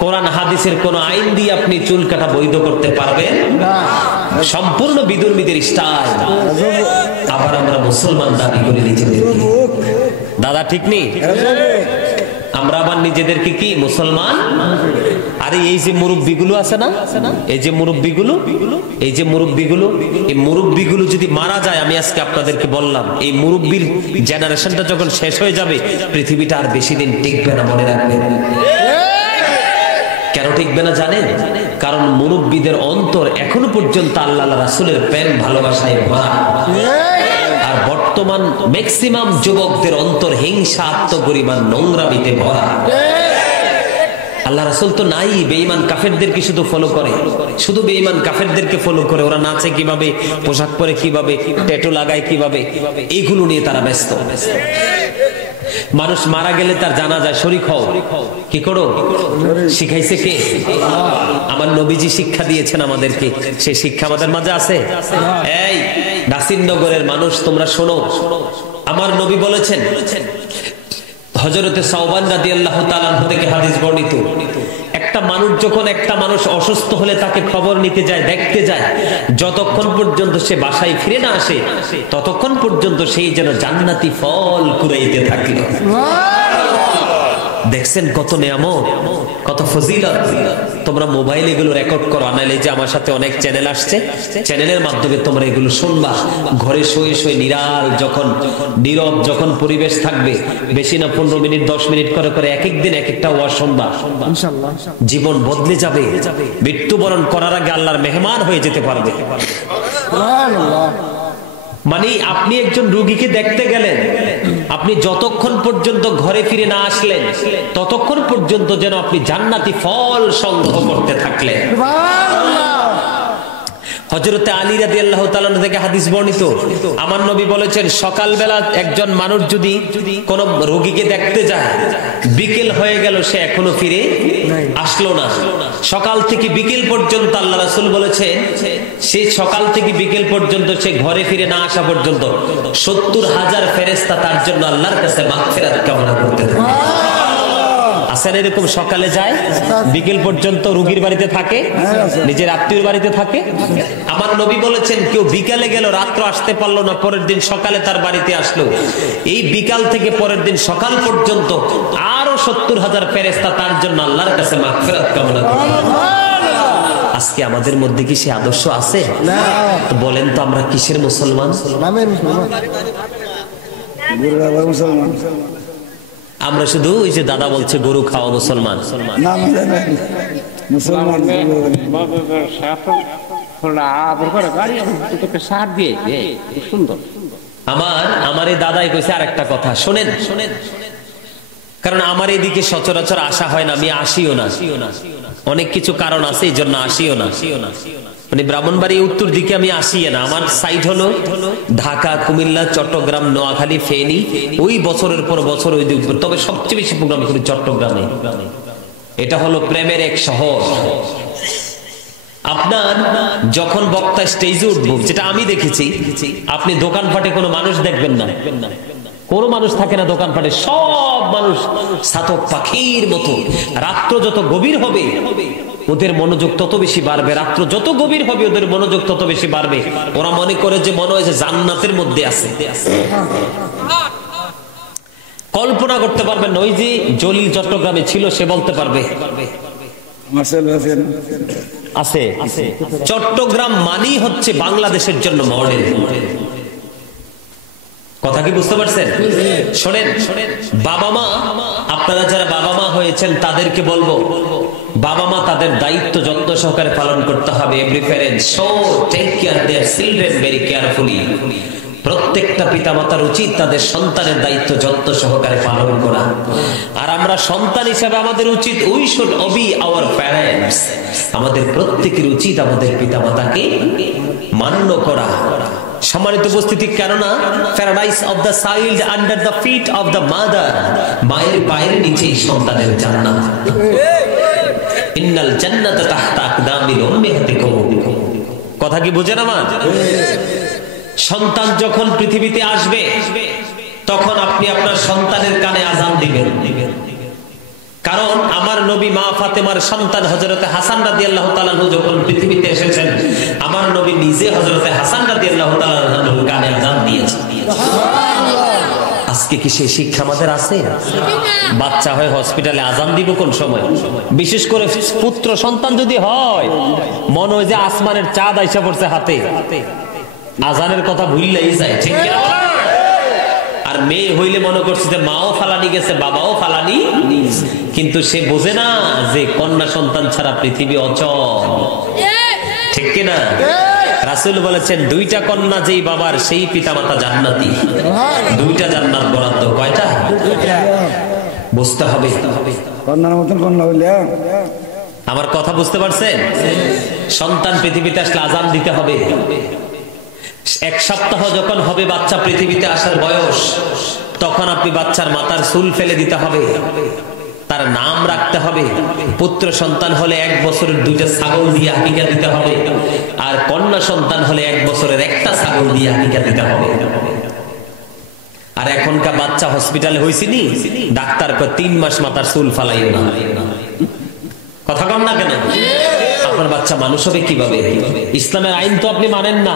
কোরআন হাদিসের কোন আইন দিয়ে আপনি চুল কাটা বৈধ করতে পারবেন? সম্পূর্ণ বিধর্মীদের স্টাইল। আবার আমরা মুসলমান দাবি করে নিজেদের, দাদা ঠিক নেই? আমরা আবার নিজেদেরকে কি মুসলমান? আরে এই যে মুরব্বিগুলো আছে না, এই যে মুরব্বিগুলো, এই যে মুরব্বিগুলো, এই মুরব্বিগুলো যদি মারা যায়, আমি আজকে আপনাদেরকে বললাম এই মুরব্বির জেনারেশনটা যখন শেষ হয়ে যাবে, পৃথিবীটা আর বেশি দিন টিকবে না, মনে রাখবেন। কেন টিকবে না জানেন? কারণ মুরব্বিদের অন্তর এখনো পর্যন্ত আল্লাহ রাসূলের প্রেম ভালোবাসায় ভরা, আর বর্তমান ম্যাক্সিমাম যুবকদের অন্তর হিংসা, আত্মগরিমা, নোংরামিতে ভরা। আল্লাহ রাসূল তো নাই, বেঈমান কাফেরদেরকে শুধু ফলো করে, শুধু বেঈমান কাফেরদেরকে ফলো করে। ওরা নাচে কিভাবে, পোশাক পরে কিভাবে, ট্যাটু লাগায় কিভাবে, এইগুলো নিয়ে তারা ব্যস্ত। মানুষ মারা গেলে তার জানাজায় শরীক হও, কি করো? শিখাইছে কে? আমার নবীজি শিক্ষা দিয়েছেন আমাদেরকে, সেই শিক্ষা আমাদের মাঝে আছে। এই নাসিরনগরের মানুষ তোমরা শোনো, আমার নবী বলেছেন, হযরতে সাওবান রাদিয়াল্লাহু তাআলা আনহু থেকে হাদিস বর্ণিত, একটা মানুষ যখন একটা মানুষ অসুস্থ হলে তাকে খবর নিতে যায়, দেখতে যায়, যতক্ষণ পর্যন্ত সে বাসায় ফিরে না আসে ততক্ষণ পর্যন্ত সেই যেন জান্নাতি ফল কুড়াইতে থাকে। দেখছেন কত নিয়ামত, কত ফজিলত। তোমরা মোবাইলে এগুলো রেকর্ড করো, আনাইলে যে আমার সাথে অনেক চ্যানেল আসছে, চ্যানেলের মাধ্যমে তোমরা এগুলো শুনবা। ঘরে শুয়ে শুয়ে নিরাল যখন, নীরব যখন পরিবেশ থাকবে, বেশি না 15 মিনিট 10 মিনিট করে করে এক একদিন এক একটা ওয়াজ শুনবা, ইনশাআল্লাহ জীবন বদলে যাবে। মৃত্যুবরণ করার আগে আল্লাহর মেহমান হয়ে যেতে পারবে। সুবহানাল্লাহ। মানে আপনি একজন রোগীকে দেখতে গেলেন, আপনি যতক্ষণ পর্যন্ত ঘরে ফিরে না আসলেন ততক্ষণ পর্যন্ত যেন আপনি জান্নাতি ফল সংগ্রহ করতে থাকলেন। হযরতে আলী রাদিয়াল্লাহু তাআলা থেকে হাদিস বর্ণিত, আমার নবী বলেছেন, সকালবেলা একজন মানুষ যদি কোন রোগীকে দেখতে যায়, বিকেল হয়ে গেল সে এখনো ফিরে আসলো না, সকাল থেকে বিকেল পর্যন্ত আল্লাহ রাসূল বলেছেন, সে সকাল থেকে বিকেল পর্যন্ত সে ঘরে ফিরে না আসা পর্যন্ত 70,000 ফেরেশতা তার জন্য আল্লাহর কাছে মাগফিরাত কামনা করতে থাকে। আসেন এরকম সকালে যায়, বিকেল পর্যন্ত রোগীর বাড়িতে থাকে, নিজের আত্মীয়র বাড়িতে থাকে। আমার নবী বলেছেন, কেউ বিকালে গেল, রাত্র আসতে পারলো না, পরের দিন সকালে তার বাড়িতে আসলো, এই বিকাল থেকে পরের দিন সকাল পর্যন্ত আরো 70,000 ফেরেশতা তার জন্য আল্লাহর কাছে মাগফিরাত কামনা করে। আজকে আমাদের মধ্যে কি সে আদর্শ আছে? তো বলেন তো আমরা কিসের মুসলমান? আমরা শুধু ওই যে দাদা বলছে গরু খাওয়া মুসলমান। আমার এই দাদাই কইছে আরেকটা কথা, শোনেন, কারণ আমার এদিকে সচরাচর আসা হয় না, আমি আসিও না, অনেক কিছু কারণ আছে এই জন্য আসিও না। মানে ব্রাহ্মণবাড়ি উত্তর দিকে আমি আসি না, আমার সাইড হলো ঢাকা, কুমিল্লা, চট্টগ্রাম, নোয়াখালী, ফেনী, ওই বছরের পর বছর ওই দিক। তবে সবচেয়ে বেশি প্রোগ্রাম করি চট্টগ্রামে, এটা হলো প্রেমের এক শহর। আপনার যখন বক্তা স্টেজে উঠবো, যেটা আমি দেখেছি, আপনি দোকানপাটে কোনো মানুষ দেখবেন না, কোনো মানুষ থাকে না দোকানপাটে, সব মানুষ ছাতক পাখির মতো। রাত্র যত গভীর হবে ওদের মনোযোগ তত বেশি বাড়বে, রাত্র যত গভীর হবে ওদের মনোযোগ তত বেশি বাড়বে। ওরা মনে করে যে মনে হয় যে জান্নাতের মধ্যে আছে। কল্পনা করতে পারবেন না, ওই যে জলিল চট্টগ্রামে ছিল, সে বলতে পারবে আছে। চট্টগ্রাম মানেই হচ্ছে বাংলাদেশের জন্য মডেল। কথা কি বুঝতে পারছেন? শোনেন, বাবা মা, আপনারা যারা বাবা মা হয়েছেন তাদেরকে বলবো, বাবা মা তাদের দায়িত্ব যত্ন সহকারে পালন করতে হবে। Every parent should take care their children very carefully. প্রত্যেকটা পিতামাতার উচিত তাদের সন্তানের দায়িত্ব যত্ন সহকারে পালন করা। আর আমরা সন্তান হিসেবে আমাদের উচিত, we should Obi our parents. আমাদের প্রত্যেকের উচিত আমাদের পিতামাতাকে মান্য করা। সম্মানিত উপস্থিতি, কেননা paradise of the child under the feet of the mother, মায়ের পায়ের নিচেই সন্তানের জান্নাত। ইন্নাল জান্নাতা তাহতা আকদামিল উম্মাহাতিকুম। কথা কি বুঝেন আমার? সন্তান যখন পৃথিবীতে আসবে তখন আপনি আপনার সন্তানের কানে আযান দিবেন, কারণ আমার নবী মা ফাতেমার সন্তান হযরতে হাসান রাদিয়াল্লাহু তাআলা আনহু যখন পৃথিবীতে এসেছেন, আমার নবী নিজে হযরতে হাসান রাদিয়াল্লাহু তাআলা আনহুর কানে আযান দিয়েছেন। আজকে কি সেই শিক্ষা আমাদের আছে? বাচ্চা হয় হসপিটালে, আজান দিব কোন সময়? বিশেষ করে পুত্র সন্তান যদি হয়, মনে হয় যে আসমানের চাঁদ আইসা পড়ছে হাতে, আজানের কথা ভুললেই যায়, ঠিক কিনা? আর মেয়ে হইলে মনে করছে যে মাও ফালানি গেছে, বাবাও ফালানি, কিন্তু সে বোঝে না যে কন্যা সন্তান ছাড়া পৃথিবী অচল, ঠিক কিনা? রাসূল বলেছেন, দুইটা কন্যা যেই বাবার সেই পিতামাতা জান্নাতি। দুইটা জান্নাত বরাদ্দ। কয়টা? বুঝতে হবে। কন্যার মতন কন্যা হইলে, আমার কথা বুঝতে পারছেন? সন্তান পৃথিবীতে আসলে আজান দিতে হবে। 1 সপ্তাহ যখন হবে বাচ্চা পৃথিবীতে আসার বয়স, তখন আপনি বাচ্চার মাথার চুল ফেলে দিতে হবে, তার নাম রাখতে হবে। পুত্র সন্তান হলে 1 বছরের 2টা ছাগল দিয়ে আকিকা দিতে হবে, আর কন্যা সন্তান হলে 1 বছরের 1টা ছাগল দিয়ে আকিকা দিতে হবে। আর এখনকার বাচ্চা হসপিটালে হয়েছিনি, ডাক্তার কয় 3 মাস মাথার চুল ফালাইও না। কথা কম না কেন? আপনার বাচ্চা মানুষ হবে কিভাবে? ইসলামের আইন তো আপনি মানেন না,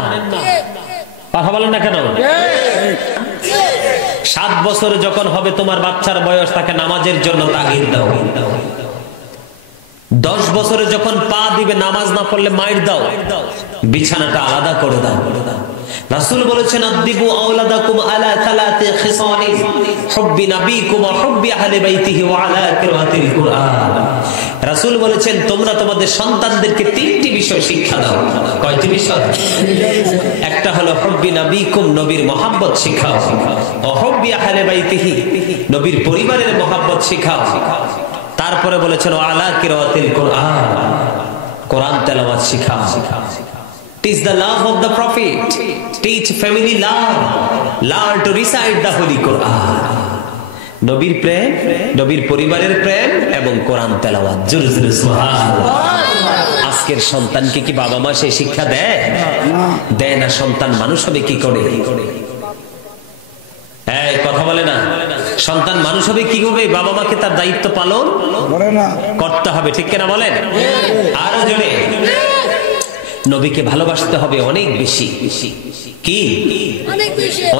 কথা বলেন না কেন? 7 বছরে যখন হবে তোমার বাচ্চার বয়স, তাকে নামাজের জন্য তাগিদ দাও। 10 বছরে যখন পা দিবে, নামাজ না পড়লে মাইর দাও, বিছানাটা আলাদা করে দাও। রাসূল বলেছেন, আদিবু আওলাদাকুম আলা সালাতি খিসালিন, হুব্বি নাবিকুম ওয়া হুব্বি আহলি বাইতিহি ওয়া আলা কিরাআতিল কুরআন। রাসূল বলেছেন, তোমরা তোমাদের সন্তানদেরকে 3টি বিষয় শিক্ষা দাও। কয়টি বিষয়? একটা হলো হুব্বি নাবিকুম, নবীর মহব্বত শিখাও, ওয়া হুব্বি আহলি বাইতিহি, নবীর পরিবারের মহব্বত শিখাও। তারপরে বলেছেন, ওয়া আলা কিরাআতিল কুরআন, কোরআন তেলাওয়াত শিখাও। Teach the love of the Prophet. Teach family love. Learn to recite the Holy Quran. নবীর প্রেম, নবীর পরিবারের প্রেম এবং কোরআন তেলাওয়াত। জোরে জোরে সুবহানাল্লাহ। আজকের সন্তানকে কি বাবা মা সেই শিক্ষা দেয়? দেয় না। সন্তান মানুষ হবে কি করে? এই কথা বলে না। সন্তান মানুষ হবে কি করে? বাবা মাকে তার দায়িত্ব পালন করতে হবে, ঠিক কিনা বলেন? আরো জোরে। নবীকে ভালোবাসতে হবে অনেক বেশি। কি?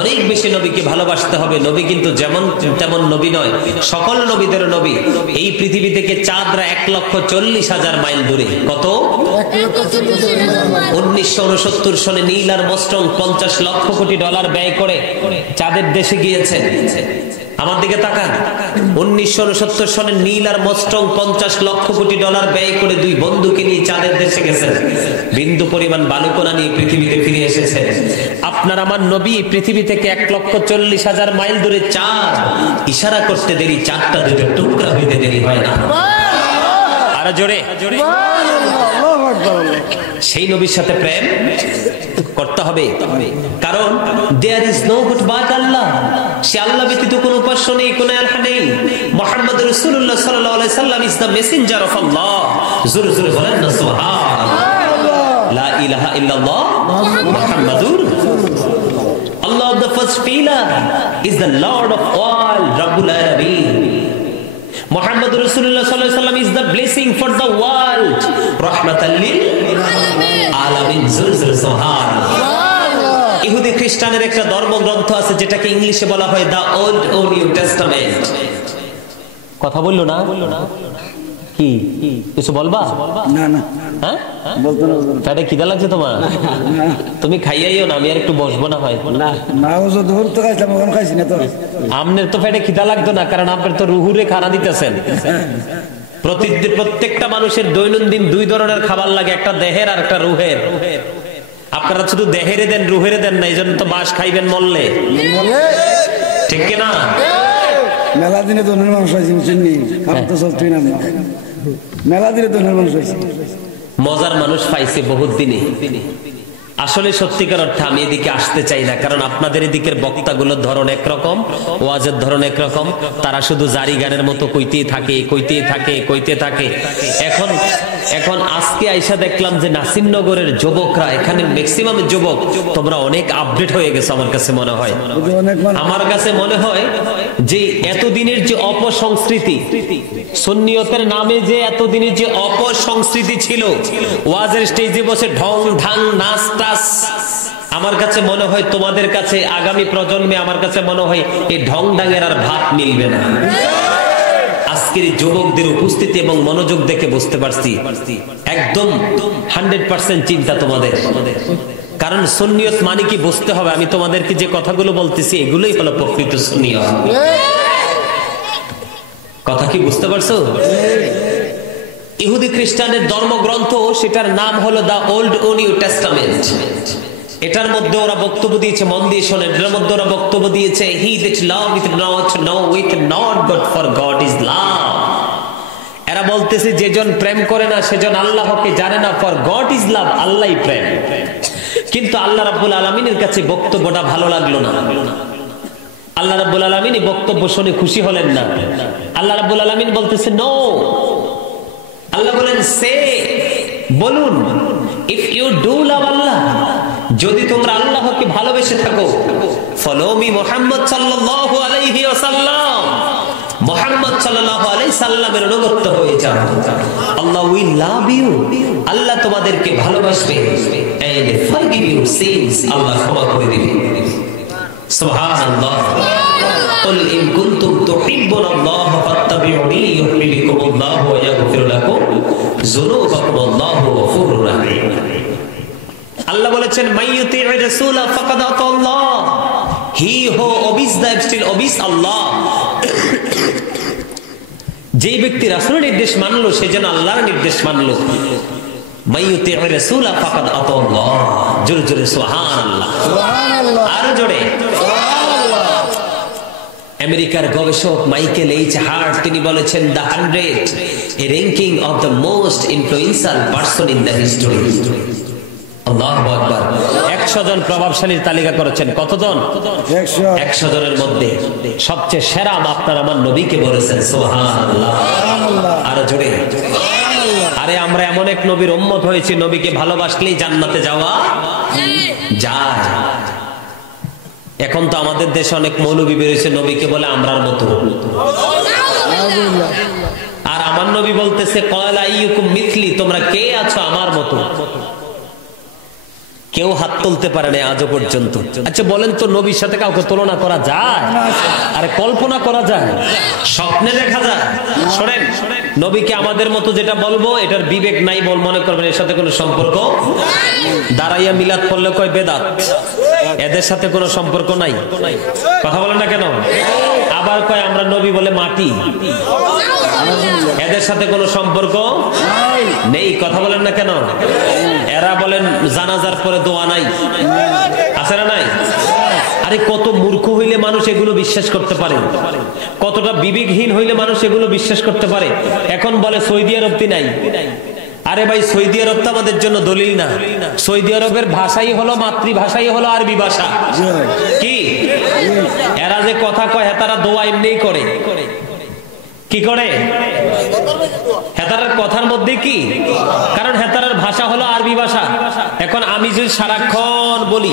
অনেক বেশি নবীকে ভালোবাসতে হবে। নবী কিন্তু যেমন তেমন নবী নয়, সকল নবীদের নবী। এই পৃথিবী থেকে চাঁদরা 1,40,000 মাইল দূরে। কত? 1969 সনে নীল আর্মস্ট্রং $50 লক্ষ কোটি ব্যয় করে চাঁদের দেশে গিয়েছেন। আমার দিকে তাকান। 1969 সনে নীল আর্মস্ট্রং $50 লক্ষ কোটি ব্যয় করে 2 বন্ধুকে নিয়ে চাঁদের দেশে গেছেন। বিন্দু পরিমাণ বালুকণা নিয়ে পৃথিবীতে ফিরে এসেছেন। আপনার আমার নবী পৃথিবী থেকে 1,40,000 মাইল দূরে চাঁদ। ইশারা করতে দেরি, চাঁদটা 2টা টুকরা হইতে দেরি হয় না। আরো জোরে। সেই নবীর সাথে প্রেম করতে হবে, কারণ there is no but but Allah, সে আল্লাহ ব্যতীত কোনো উপাস্য নেই, কোনো ইলাহ নেই। মুহাম্মদ রাসূলুল্লাহ সাল্লাল্লাহু আলাইহি সাল্লাম is the messenger of Allah। জোরে জোরে বলেন না সুবহানাল্লাহ। লা ইলাহা ইল্লাল্লাহ মুহাম্মাদুর Allah, the first pillar, is the Lord of all, Rabbul Alamin। Muhammad Rasulullah sallallahu alaihi wasallam is the blessing for the world, rahmatan lil alamin। সুবহানাল্লাহ। ইহুদি খ্রিস্টানের একটা ধর্মগ্রন্থ আছে যেটাকে ইংলিশে বলা হয় দা ওল্ড ও নিউ টেস্টামেন্ট। কথা বললো না? কি কিছু বলবা? না না, হ্যাঁ বলতো না। তাহলে খিদা লাগছে তোমার? তুমি খাইয়াইও না, আমি আর একটু বসবো না হয় না। না ও তো দূর তো খাইছিলাম, এখন খাইছি না তো। আমনের তো পেটে খিদা লাগতো না, কারণ আপনার তো রুহুরে খানা দিতেছেন। প্রত্যেকটা মানুষের দৈনন্দিন 2 ধরনের খাবার লাগে, একটা দেহের আর একটা রুহের। আপনারা শুধু দেহেরে দেন, রুহেরে দেন না, এই জন্য তো মাছ খাইবেন মরলে, ঠিক কিনা? মেলা দিনে ধনের মানুষ হয়েছে, চিনি তো চলতেই না। মেলা দিনে ধনের মানুষ হয়েছে, মজার মানুষ পাইছে বহুত দিনে। আসলে সত্যিকার অর্থে আমি এদিকে আসতে চাই না, কারণ আপনাদের এদিকের বক্তাগুলোর ধরন একরকম, ওয়াজের ধরন একরকম। তারা শুধু জারি গানের মতো কইতেই থাকে। এখন আজকে আইসা দেখলাম যে নাসিরনগরের যুবকরা, এখানে ম্যাক্সিমাম যুবক, তোমরা অনেক আপডেট হয়ে গেছো। আমার কাছে মনে হয় যে এতদিনের যে অপসংস্কৃতি, সুন্নিয়তের নামে যে এতদিনের যে অপসংস্কৃতি ছিল, ওয়াজের স্টেজে বসে ঢং ঢাং নাচ টাচ, আমার কাছে মনে হয় তোমাদের কাছে আগামী প্রজন্মে আমার কাছে মনে হয় এই ঢং ঢাঙের আর ভাত মিলবে না। আজকের যুবকদের উপস্থিতি এবং মনোযোগ দেখে বুঝতে পারছি একদম 100% চিন্তা তোমাদের। কারণ সুন্নিয়ত মানে কি বুঝতে হবে। আমি তোমাদেরকে যে কথাগুলো বলতেছি এগুলোই হলো প্রকৃত সুন্নিয়ত। কথা কি বুঝতে পারছো? ইহুদি খ্রিস্টানের ধর্মগ্রন্থ, সেটার নাম হলো দা ওল্ড ও নিউ টেস্টামেন্ট। এটার মধ্যে ওরা বক্তব্য দিয়েছে, মন দিয়ে শোনেন, এটার মধ্যে ওরা বক্তব্য দিয়েছে he that loveth not knoweth not but for God is love। এরা বলতেছে যেজন প্রেম করে না সেজন আল্লাহকে জানে না, ফর গড ইজ লাভ, আল্লাহই প্রেম। কিন্তু আল্লাহ রাব্বুল আলামিনের কাছে বক্তব্যটা ভালো লাগলো না। আল্লাহ রাব্বুল আলামিন এই বক্তব্য শুনে খুশি হলেন না। আল্লাহ রাব্বুল আলামিন বলতেছে নো। আল্লাহ বলেন সে, বলুন, ইফ ইউ ডু লাভ আল্লাহ, যদি তোমরা আল্লাহকে ভালোবেসে থাকো, ফলো মি মুহাম্মদ সাল্লাল্লাহু আলাইহি ওয়াসাল্লাম, মুহাম্মদ সাল্লাল্লাহু আলাইহি সাল্লামের অনুগত হয়ে যাও। আল্লাহ উইল লাভ ইউ, আল্লাহ তোমাদেরকে ভালোবাসবে, এন্ড ফরগিভ ইউর সিনস, আল্লাহ ক্ষমা করে দিবে। সুবহানাল্লাহ। قل إن كنتم تحبون الله فاتبعوني يحببكم الله ويغفر لكم ذنوبكم والله غفور رحيم। আল্লাহ বলেছেন মাইয়ুতি'ir রাসূল ফাকাদ আতাল্লাহ, হি হু obeys the still obeys Allah। যেই ব্যক্তি রাসূলের নির্দেশ মানলো সে যেন আল্লাহর নির্দেশ মানলো। মাইয়ুতি'ir রাসূল ফাকাদ আতাল্লাহ। জোরে জোরে সুবহানাল্লাহ, সুবহানাল্লাহ, আরো জোরে। আমেরিকার গবেষক মাইকেল এইচ হার্ট তিনি বলেছেন the 100 A ranking of the most influential person in the history. আল্লাহু আকবার। 100 জন প্রভাবশালীর তালিকা করেছেন। কতজন? 100 জনের মধ্যে সবচেয়ে সেরা আপনার আমার নবীকে বলেছেন। সুবহানাল্লাহ, আরো জোরে। আরে আমরা এমন এক নবীর উম্মত হয়েছি, নবীকে ভালোবাসলেই জান্নাতে যাওয়া যায়। এখন তো আমাদের দেশে অনেক মৌলবী বেরিয়েছে, নবীকে বলে আমরার মতো। আর আমার নবী বলতেছে ক্বালা আইয়ুকুম মিথলি, তোমরা কে আছো আমার মতো। কেউ হাত তুলতে পারে না আজও পর্যন্ত। আচ্ছা বলেন তো, নবীর সাথে কাউকে তুলনা করা যায়? আরে কল্পনা করা যায়, স্বপ্নে দেখা যায়। শোনেন, নবীকে আমাদের মতো যেটা বলবো এটার বিবেক নাই বল মনে করবেন, এর সাথে কোনো সম্পর্ক। দাঁড়াইয়া মিলাদ পড়লে কয় বেদাত, এদের সাথে কোনো সম্পর্ক নাই। কথা বলেন না কেন? আবার কয় আমরা নবী বলে মাটি, এদের সাথে কোনো সম্পর্ক নেই। কথা বলেন না কেন? এরা বলেন জানাজার পরে দোয়া নাই, আছে না নাই? আরে কত মূর্খ হইলে মানুষ এগুলো বিশ্বাস করতে পারে, কতটা বিবেকহীন হইলে মানুষ এগুলো বিশ্বাস করতে পারে। এখন বলে সৌদি আরব নাই। আরে ভাই, সৌদি আরব তো আমাদের জন্য দলিল না। সৌদি আরবের ভাষাই হলো, মাতৃভাষাই হলো আরবি ভাষা। কি এরা যে কথা কয়, তারা দোয়া এমনি করে। কি করে? হেতারের কথার মধ্যে কি? কারণ হেতারের ভাষা হলো আরবি ভাষা। এখন আমি যদি সারাক্ষণ বলি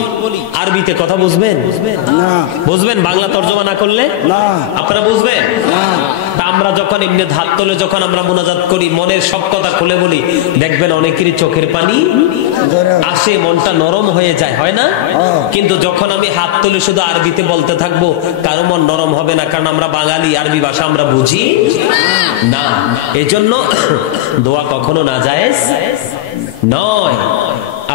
আরবিতে, কথা বুঝবেন? বুঝবেন বাংলা তর্জমা না করলে? আপনারা বুঝবেন? আমরা যখন এমনি হাত তোলে, যখন আমরা মুনাজাত করি, মনের সব কথা খুলে বলি, দেখবেন অনেকেরই চোখের পানি আসে, মনটা নরম হয়ে যায়, হয় না? কিন্তু যখন আমি হাত তুলে শুধু আরবিতে বলতে থাকবো, কারো মন নরম হবে না, কারণ আমরা বাঙালি, আরবি ভাষা আমরা বুঝি না। এজন্য দোয়া কখনো নাজায়েজ নয়।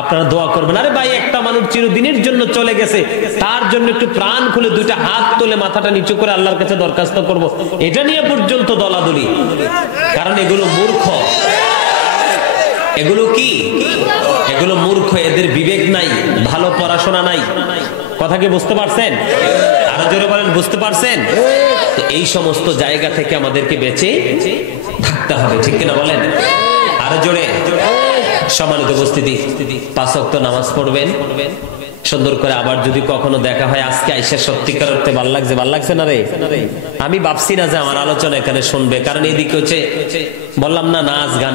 আপনারা দোয়া করবেন। আরে ভাই, একটা মানুষ চিরদিনের জন্য চলে গেছে, তার জন্য একটু প্রাণ খুলে দুইটা হাত তুলে মাথাটা নিচু করে আল্লাহর কাছে দরখাস্ত করব, এটা নিয়ে পর্যন্ত দলাদলি। কারণ এগুলো মূর্খ। এগুলো কি? এগুলো মূর্খ, এদের বিবেক নাই, ভালো পড়াশোনা নাই। কথা কি বুঝতে পারছেন? আরো জোরে বলেন, বুঝতে পারছেন? তো এই সমস্ত জায়গা থেকে আমাদেরকে বেঁচে থাকতে হবে, ঠিক কিনা বলেন? আরো জোরে। সম্মানিত উপস্থিতি, 5 ওয়াক্ত নামাজ পড়বেন সুন্দর করে। আবার যদি কখনো দেখা হয়, আজকে আইসা সত্যিকার অর্থে ভাল লাগছে, ভাল লাগছে না রে? আমি ভাবছি না যে আমার আলোচনা এখানে শুনবে, কারণ এদিকে হচ্ছে বললাম না নাচ গান।